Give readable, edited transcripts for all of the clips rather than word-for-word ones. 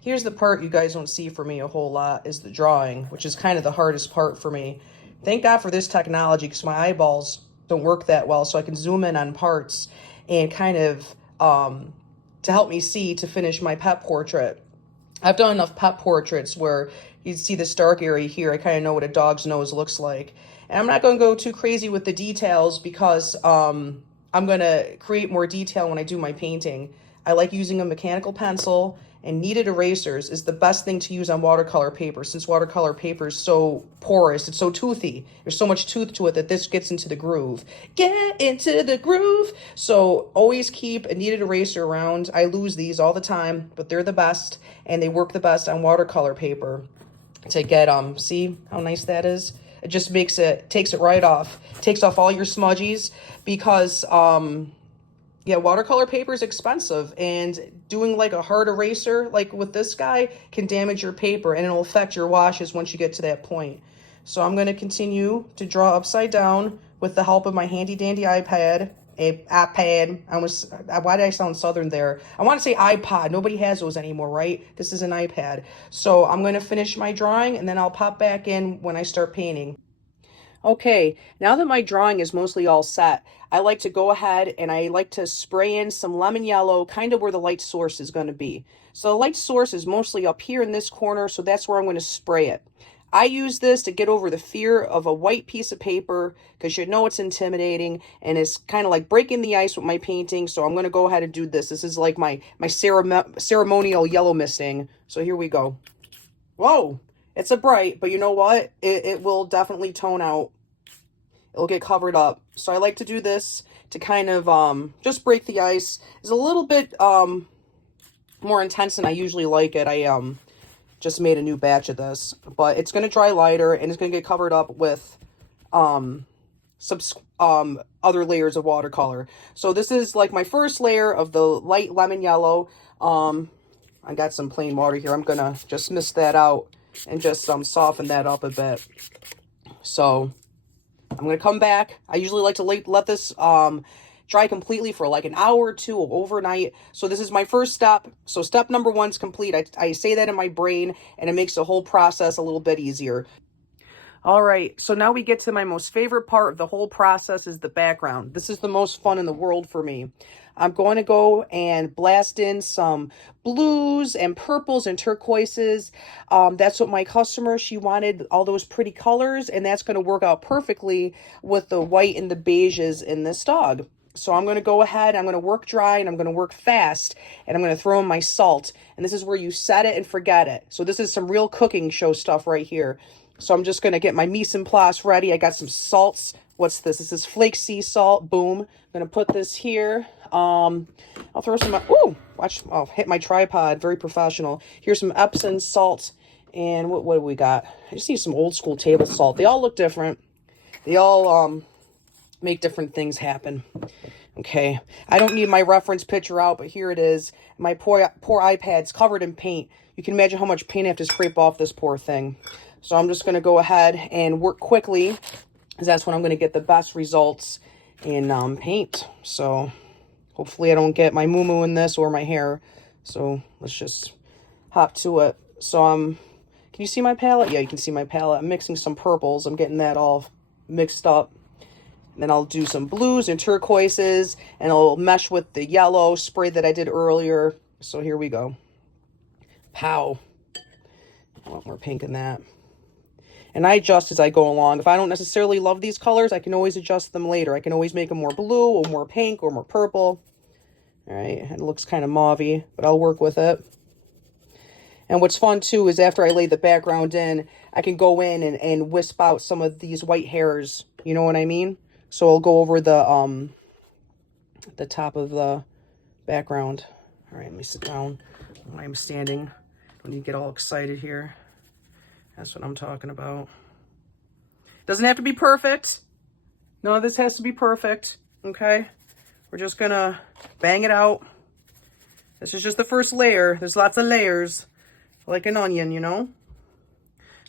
Here's the part you guys don't see for me a whole lot is the drawing, which is kind of the hardest part for me. Thank God for this technology because my eyeballs don't work that well, so I can zoom in on parts and kind of to help me see to finish my pet portrait. I've done enough pet portraits where you see this dark area here. I kind of know what a dog's nose looks like. And I'm not going to go too crazy with the details because I'm going to create more detail when I do my painting. I like using a mechanical pencil, and kneaded erasers is the best thing to use on watercolor paper since watercolor paper is so porous, it's so toothy. There's so much tooth to it that this gets into the groove. Get into the groove. So always keep a kneaded eraser around. I lose these all the time, but they're the best and they work the best on watercolor paper to get, see how nice that is? It just makes it, takes it right off. Takes off all your smudgies because, yeah, watercolor paper is expensive, and doing like a hard eraser, like with this guy, can damage your paper and it'll affect your washes once you get to that point. So I'm going to continue to draw upside down with the help of my handy dandy iPad. Why did I sound southern there? I want to say iPod. Nobody has those anymore, right? This is an iPad. So I'm going to finish my drawing and then I'll pop back in when I start painting. Okay, now that my drawing is mostly all set, I like to go ahead and I like to spray in some lemon yellow, kind of where the light source is going to be. So the light source is mostly up here in this corner, so that's where I'm going to spray it. I use this to get over the fear of a white piece of paper because you know it's intimidating and it's kind of like breaking the ice with my painting. So I'm going to go ahead and do this. This is like my ceremonial yellow misting. So here we go. Whoa, it's a bright, but you know what? It will definitely tone out. It'll get covered up. So I like to do this to kind of just break the ice. It's a little bit more intense than I usually like it. I just made a new batch of this, but it's going to dry lighter and it's going to get covered up with some other layers of watercolor. So this is like my first layer of the light lemon yellow. I got some plain water here. I'm going to just mist that out and just soften that up a bit. So I'm going to come back. I usually like to let this dry completely for like an hour or two overnight. So this is my first step. So step number 1's complete. I say that in my brain and it makes the whole process a little bit easier. All right, so now we get to my most favorite part of the whole process is the background. This is the most fun in the world for me. I'm going to go and blast in some blues and purples and turquoises. That's what my customer, she wanted all those pretty colors, and that's going to work out perfectly with the white and the beiges in this dog. So I'm going to go ahead, I'm going to work dry, and I'm going to work fast, and I'm going to throw in my salt. And this is where you set it and forget it. So this is some real cooking show stuff right here. So I'm just going to get my mise en place ready. I got some salts. What's this? This is flake sea salt. Boom. I'm going to put this here. I'll throw some, ooh, watch, I'll hit my tripod. Very professional. Here's some Epsom salt. And what do we got? I just need some old school table salt. They all look different. They all make different things happen. Okay. I don't need my reference picture out, but here it is. My poor iPad's covered in paint. You can imagine how much paint I have to scrape off this poor thing. So I'm just going to go ahead and work quickly because that's when I'm going to get the best results in paint. So hopefully I don't get my moo-moo in this or my hair. So let's just hop to it. So can you see my palette? Yeah, you can see my palette. I'm mixing some purples. I'm getting that all mixed up. And then I'll do some blues and turquoises and I'll mesh with the yellow spray that I did earlier. So here we go. Pow. I want more pink in that. And I adjust as I go along. If I don't necessarily love these colors, I can always adjust them later. I can always make them more blue or more pink or more purple. All right, it looks kind of mauvey, but I'll work with it. And what's fun too is after I lay the background in, I can go in and wisp out some of these white hairs. You know what I mean? So I'll go over the top of the background. All right, let me sit down while I'm standing. Don't need to get all excited here. That's what I'm talking about. Doesn't have to be perfect. None of this has to be perfect, okay? We're just gonna bang it out. This is just the first layer. There's lots of layers, like an onion, you know?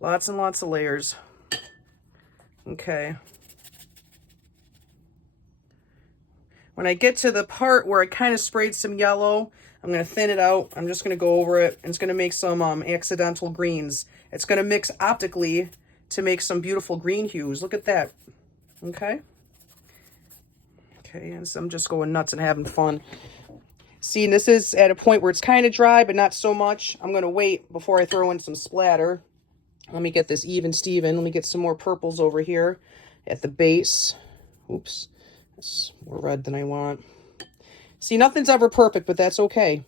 Lots and lots of layers. Okay. When I get to the part where I kind of sprayed some yellow, I'm going to thin it out. I'm just going to go over it. And it's going to make some accidental greens. It's going to mix optically to make some beautiful green hues. Look at that. Okay. Okay, and so I'm just going nuts and having fun. See, and this is at a point where it's kind of dry, but not so much. I'm going to wait before I throw in some splatter. Let me get this even, Steven. Let me get some more purples over here at the base. Oops, that's more red than I want. See, nothing's ever perfect, but that's okay.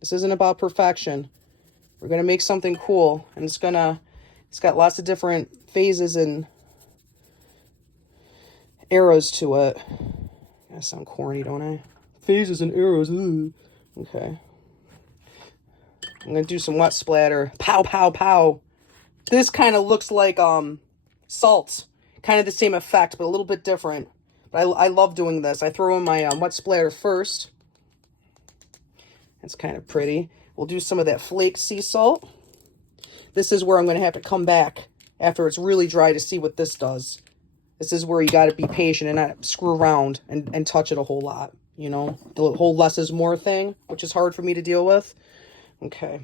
This isn't about perfection. We're going to make something cool, and it's got lots of different phases and arrows to it. I sound corny, don't I? Phases and arrows. Ooh. Okay. I'm going to do some wet splatter. Pow, pow, pow. This kind of looks like salt. Kind of the same effect, but a little bit different. But I love doing this. I throw in my wet splatter first. That's kind of pretty. We'll do some of that flake sea salt. This is where I'm going to have to come back after it's really dry to see what this does. This is where you got to be patient and not screw around and touch it a whole lot. You know, the whole less is more thing, which is hard for me to deal with. Okay.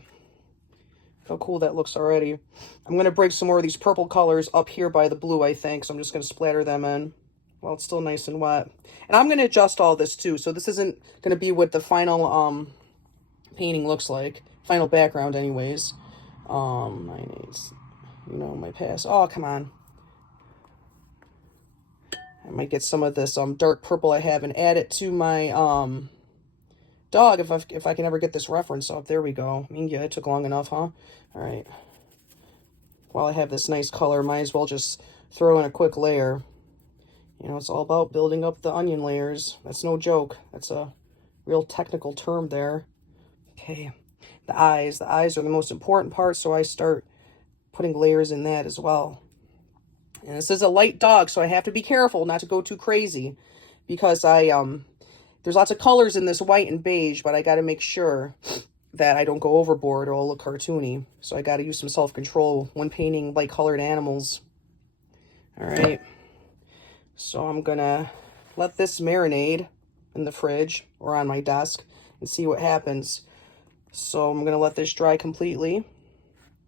How cool that looks already. I'm going to break some more of these purple colors up here by the blue, I think. So I'm just going to splatter them in while it's still nice and wet. And I'm going to adjust all this too. So this isn't going to be what the final painting looks like. Final background anyways. 9/8. You know, my pass. Oh, come on. I might get some of this dark purple I have and add it to my dog if I can ever get this reference up. There we go. I mean, yeah, it took long enough, huh? All right. While I have this nice color, might as well just throw in a quick layer. You know, it's all about building up the onion layers. That's no joke. That's a real technical term there. Okay. The eyes. The eyes are the most important part, so I start putting layers in that as well. And this is a light dog, so I have to be careful not to go too crazy because there's lots of colors in this white and beige, but I got to make sure that I don't go overboard or I'll look cartoony. So I got to use some self-control when painting light colored animals. All right. So I'm going to let this marinate in the fridge or on my desk and see what happens. So I'm going to let this dry completely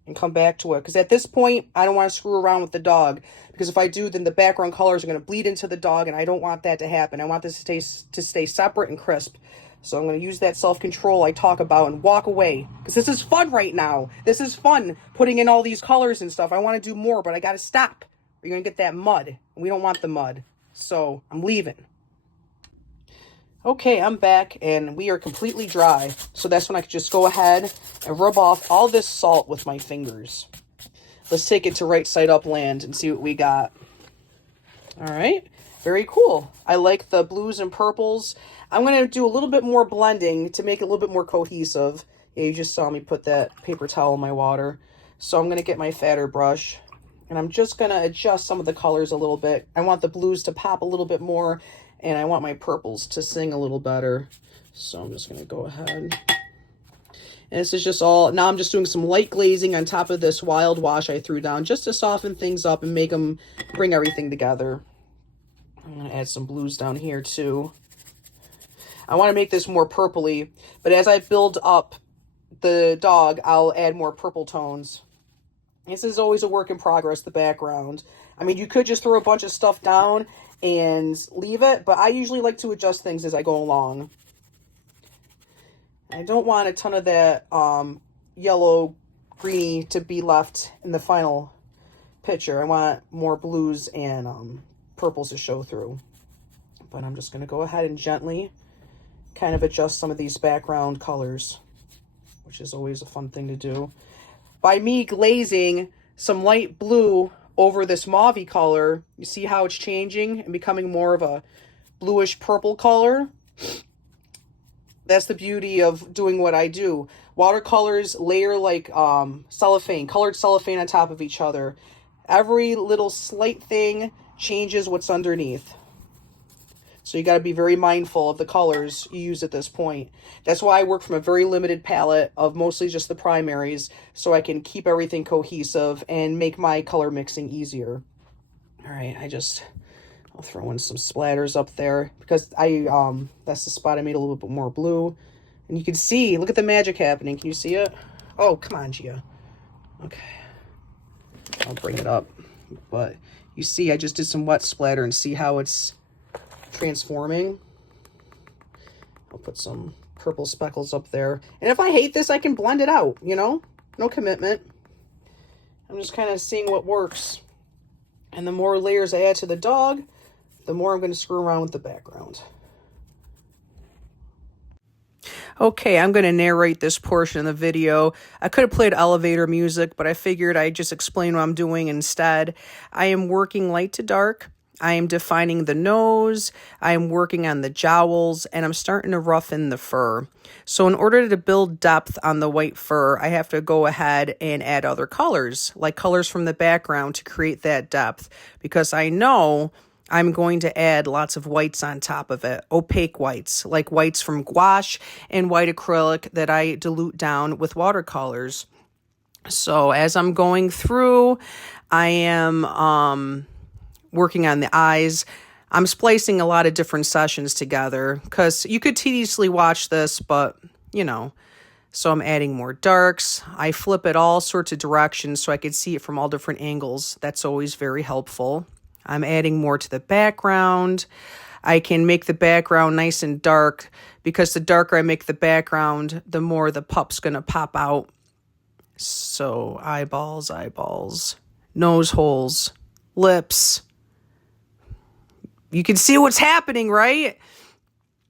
and come back to it. Because at this point, I don't want to screw around with the dog. Because if I do, then the background colors are going to bleed into the dog, and I don't want that to happen. I want this to stay separate and crisp. So I'm going to use that self-control I talk about and walk away. Because this is fun right now. This is fun, putting in all these colors and stuff. I want to do more, but I got to stop. Or you're going to get that mud. And we don't want the mud. So I'm leaving. Okay, I'm back, and we are completely dry. So that's when I can just go ahead and rub off all this salt with my fingers. Let's take it to right side up land and see what we got. All right, very cool. I like the blues and purples. I'm going to do a little bit more blending to make it a little bit more cohesive. Yeah, you just saw me put that paper towel in my water. So I'm going to get my fatter brush, and I'm just going to adjust some of the colors a little bit. I want the blues to pop a little bit more, and I want my purples to sing a little better. So I'm just going to go ahead. And this is just all, now I'm just doing some light glazing on top of this wild wash I threw down just to soften things up and make them, bring everything together. I'm going to add some blues down here too. I want to make this more purpley, but as I build up the dog, I'll add more purple tones. This is always a work in progress, the background. I mean, you could just throw a bunch of stuff down and leave it, but I usually like to adjust things as I go along. I don't want a ton of that yellow greeny to be left in the final picture. I want more blues and purples to show through. But I'm just going to go ahead and gently kind of adjust some of these background colors, which is always a fun thing to do. By me glazing some light blue over this mauve color, you see how it's changing and becoming more of a bluish purple color? That's the beauty of doing what I do. Watercolors layer like cellophane, colored cellophane on top of each other. Every little slight thing changes what's underneath. So you got to be very mindful of the colors you use at this point. That's why I work from a very limited palette of mostly just the primaries, so I can keep everything cohesive and make my color mixing easier. All right, I'll throw in some splatters up there because that's the spot I made a little bit more blue. And you can see, look at the magic happening. Can you see it? Oh, come on, Gia. Okay. I'll bring it up. But you see, I just did some wet splatter and see how it's transforming. I'll put some purple speckles up there. And if I hate this, I can blend it out, you know? No commitment. I'm just kind of seeing what works. And the more layers I add to the dog, the more I'm going to screw around with the background. Okay, I'm going to narrate this portion of the video. I could have played elevator music, but I figured I'd just explain what I'm doing instead. I am working light to dark. I am defining the nose, I am working on the jowls, and I'm starting to roughen the fur. So in order to build depth on the white fur, I have to go ahead and add other colors, like colors from the background to create that depth, because I know I'm going to add lots of whites on top of it, opaque whites, like whites from gouache and white acrylic that I dilute down with watercolors. So as I'm going through, I am working on the eyes. I'm splicing a lot of different sessions together because you could tediously watch this, but you know, so I'm adding more darks. I flip it all sorts of directions so I could see it from all different angles. That's always very helpful. I'm adding more to the background. I can make the background nice and dark because the darker I make the background, the more the pup's going to pop out. So eyeballs, nose holes, lips. You can see what's happening, right?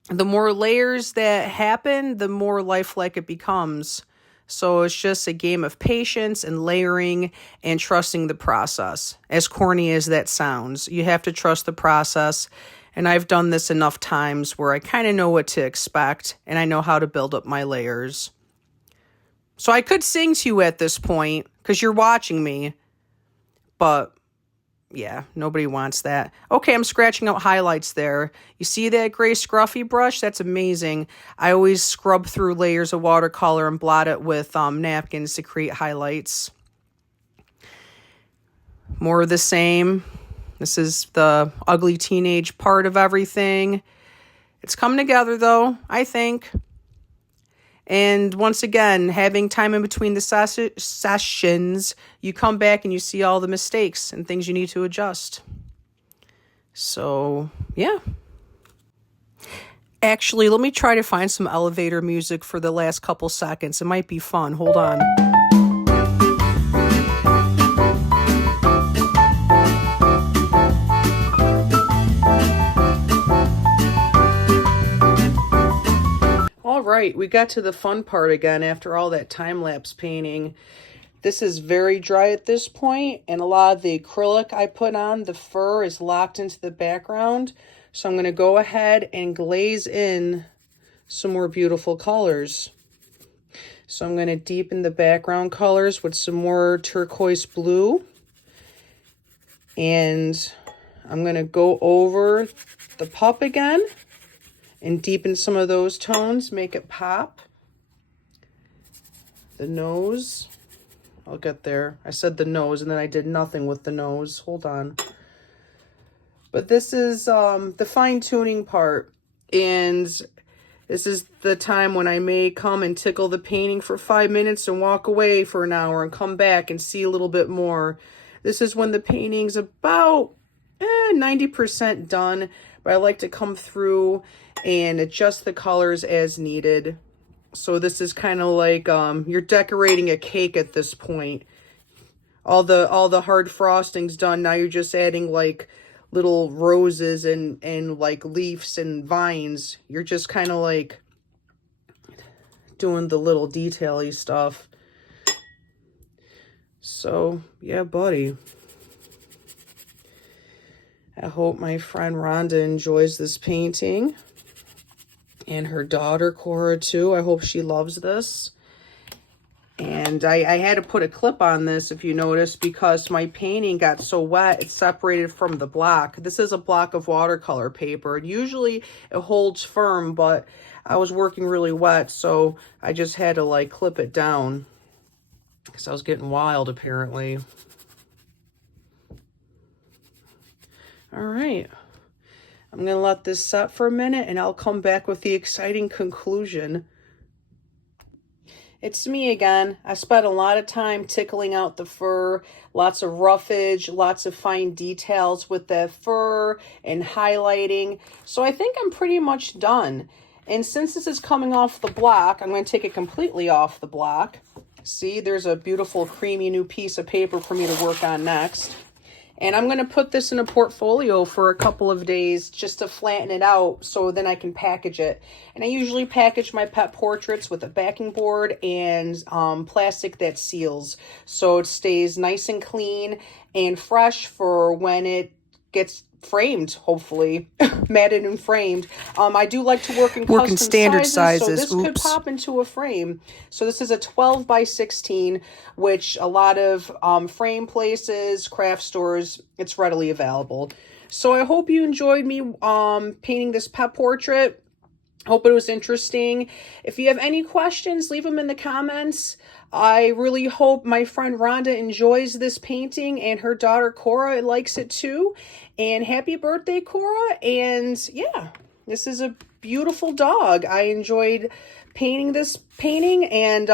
The more layers that happen, the more lifelike it becomes. So it's just a game of patience and layering and trusting the process. As corny as that sounds, you have to trust the process. And I've done this enough times where I kind of know what to expect and I know how to build up my layers. So I could sing to you at this point because you're watching me, but yeah, nobody wants that. Okay, I'm scratching out highlights there. You see that gray scruffy brush? That's amazing. I always scrub through layers of watercolor and blot it with napkins to create highlights. More of the same. This is the ugly teenage part of everything. It's coming together though, I think. And once again, having time in between the sessions, you come back and you see all the mistakes and things you need to adjust. So, yeah. Actually, let me try to find some elevator music for the last couple seconds. It might be fun. Hold on. All right, we got to the fun part again after all that time-lapse painting. This is very dry at this point, and a lot of the acrylic I put on, the fur is locked into the background. So I'm going to go ahead and glaze in some more beautiful colors. So I'm going to deepen the background colors with some more turquoise blue. And I'm going to go over the pup again and deepen some of those tones, make it pop. The nose, I'll get there. I said the nose and then I did nothing with the nose. Hold on. But this is the fine-tuning part. And this is the time when I may come and tickle the painting for 5 minutes and walk away for an hour and come back and see a little bit more. This is when the painting's about 90% done. But I like to come through and adjust the colors as needed. So this is kind of like you're decorating a cake at this point. All the hard frosting's done. Now you're just adding like little roses and like leaves and vines. You're just kind of like doing the little detail-y stuff. So yeah, buddy. I hope my friend Rhonda enjoys this painting. And her daughter, Cora, too. I hope she loves this. And I had to put a clip on this, if you notice, because my painting got so wet, it separated from the block. This is a block of watercolor paper. And usually it holds firm, but I was working really wet, so I just had to, like, clip it down. Because I was getting wild, apparently. All right. I'm going to let this set for a minute, and I'll come back with the exciting conclusion. It's me again. I spent a lot of time tickling out the fur, lots of roughage, lots of fine details with the fur and highlighting. So I think I'm pretty much done. And since this is coming off the block, I'm going to take it completely off the block. See, there's a beautiful creamy new piece of paper for me to work on next. And I'm going to put this in a portfolio for a couple of days just to flatten it out so then I can package it. And I usually package my pet portraits with a backing board and plastic that seals, so it stays nice and clean and fresh for when it gets framed, hopefully matted and framed. I do like to work in custom standard sizes. so this could pop into a frame. So this is a 12 by 16, which a lot of frame places, craft stores, it's readily available. So I hope you enjoyed me painting this pet portrait. Hope it was interesting. If you have any questions, leave them in the comments. I really hope my friend Rhonda enjoys this painting and her daughter Cora likes it too. And happy birthday, Cora. And yeah, this is a beautiful dog. I enjoyed painting this painting, and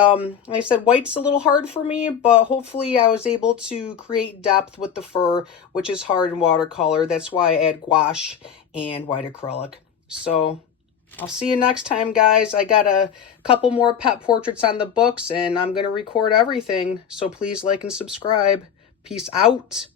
like I said, white's a little hard for me, but hopefully I was able to create depth with the fur, which is hard in watercolor. That's why I add gouache and white acrylic. So I'll see you next time, guys. I got a couple more pet portraits on the books, and I'm going to record everything. So please like and subscribe. Peace out.